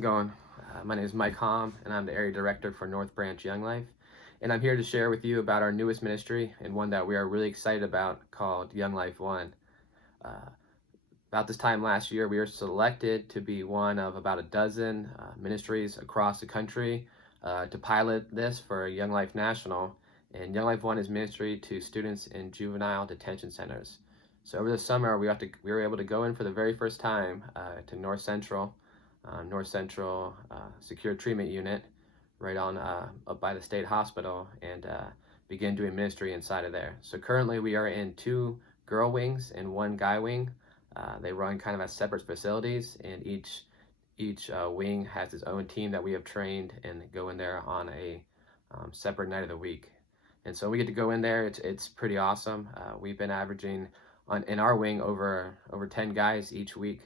Going. My name is Mike Hom, and I'm the area director for North Branch Young Life. And I'm here to share with you about our newest ministry and one that we are really excited about called Young Life One. Uh, about this time last year, we were selected to be one of about a dozen ministries across the country to pilot this for Young Life National. And Young Life One is ministry to students in juvenile detention centers. So over the summer, we were able to go in for the very first time to North Central Secure Treatment Unit, right on up by the state hospital, and begin doing ministry inside of there. So currently, we are in two girl wings and one guy wing. They run kind of as separate facilities, and each wing has its own team that we have trained and go in there on a separate night of the week. And so we get to go in there. It's pretty awesome. We've been averaging in our wing over 10 guys each week,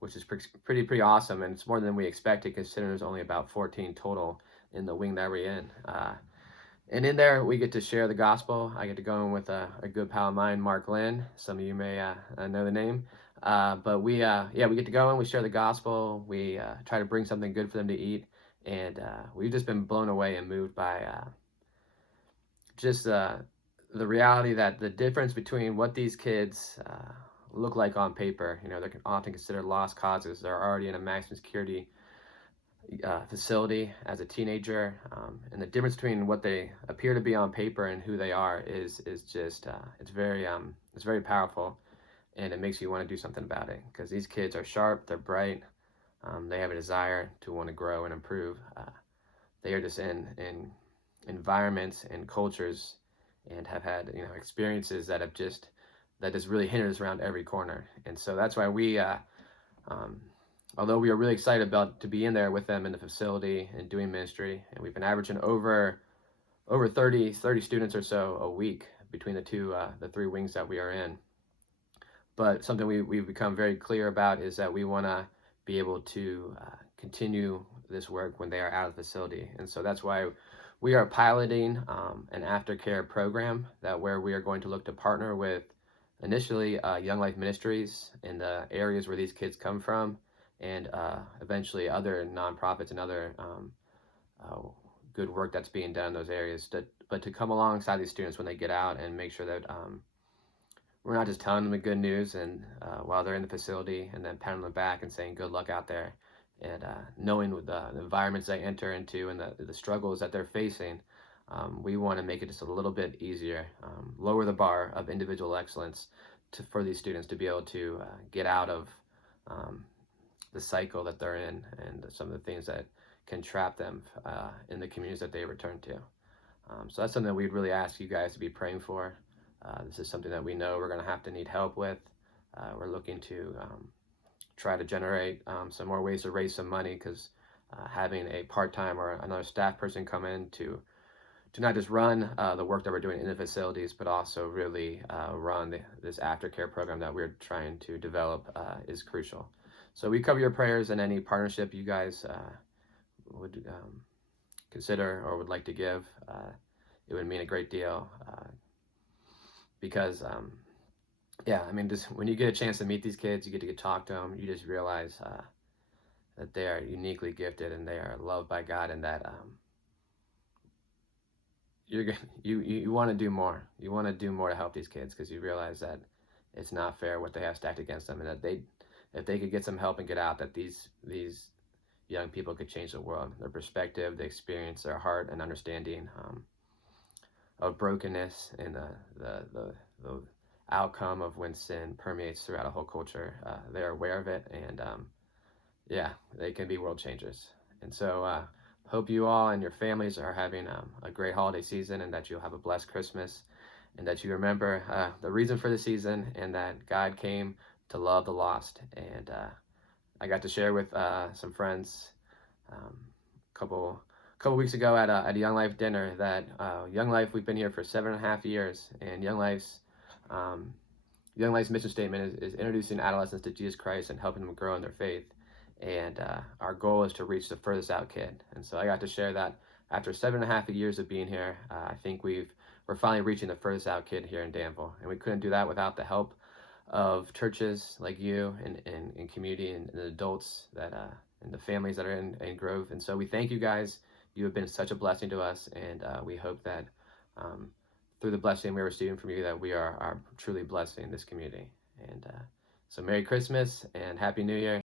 which is pretty awesome, and it's more than we expected considering there's only about 14 total in the wing that we're in. And in there, we get to share the gospel. I get to go in with a good pal of mine, Mark Lynn. Some of you may know the name. But we get to go in, we share the gospel. We try to bring something good for them to eat. And we've just been blown away and moved by just the reality that the difference between what these kids look like on paper, they're often considered lost causes. They're already in a maximum security facility as a teenager, and the difference between what they appear to be on paper and who they are is just it's very powerful, and it makes you want to do something about it because these kids are sharp, they're bright, they have a desire to want to grow and improve. They are just in environments and cultures and have had experiences that just really hinders around every corner, and so that's why we. Although we are really excited about to be in there with them in the facility and doing ministry, and we've been averaging over 30 students or so a week between the three wings that we are in. But something we've become very clear about is that we want to be able to continue this work when they are out of the facility, and so that's why we are piloting an aftercare program where we are going to look to partner with initially Young Life Ministries in the areas where these kids come from, and eventually other nonprofits and other good work that's being done in those areas. But to come alongside these students when they get out and make sure that we're not just telling them the good news and while they're in the facility and then patting them back and saying good luck out there, and knowing the environments they enter into and the struggles that they're facing. We want to make it just a little bit easier, lower the bar of individual excellence for these students to be able to get out of the cycle that they're in and some of the things that can trap them in the communities that they return to. So that's something that we'd really ask you guys to be praying for. This is something that we know we're going to have to need help with. We're looking to try to generate some more ways to raise some money, because having a part-time or another staff person come in to not just run the work that we're doing in the facilities, but also really run this aftercare program that we're trying to develop is crucial. So we cover your prayers and any partnership you guys would consider or would like to give. It would mean a great deal because, just when you get a chance to meet these kids, you get to talk to them, you just realize that they are uniquely gifted and they are loved by God, and that you want to do more. You want to do more to help these kids because you realize that it's not fair what they have stacked against them, and that if they could get some help and get out, that these young people could change the world. Their perspective, the experience, their heart and understanding of brokenness and the outcome of when sin permeates throughout a whole culture. They're aware of it, and they can be world changers. And so hope you all and your families are having a great holiday season, and that you'll have a blessed Christmas, and that you remember the reason for the season, and that God came to love the lost. And I got to share with some friends a couple weeks ago at a Young Life dinner that Young Life, we've been here for 7.5 years, and Young Life's mission statement is introducing adolescents to Jesus Christ and helping them grow in their faith. And our goal is to reach the furthest out kid. And so I got to share that after 7.5 years of being here, I think we're finally reaching the furthest out kid here in Danville. And we couldn't do that without the help of churches like you and community and adults that and the families that are in Grove. And so we thank you guys. You have been such a blessing to us, and we hope that through the blessing we're receiving from you, that we are truly blessing this community. And so Merry Christmas and Happy New Year.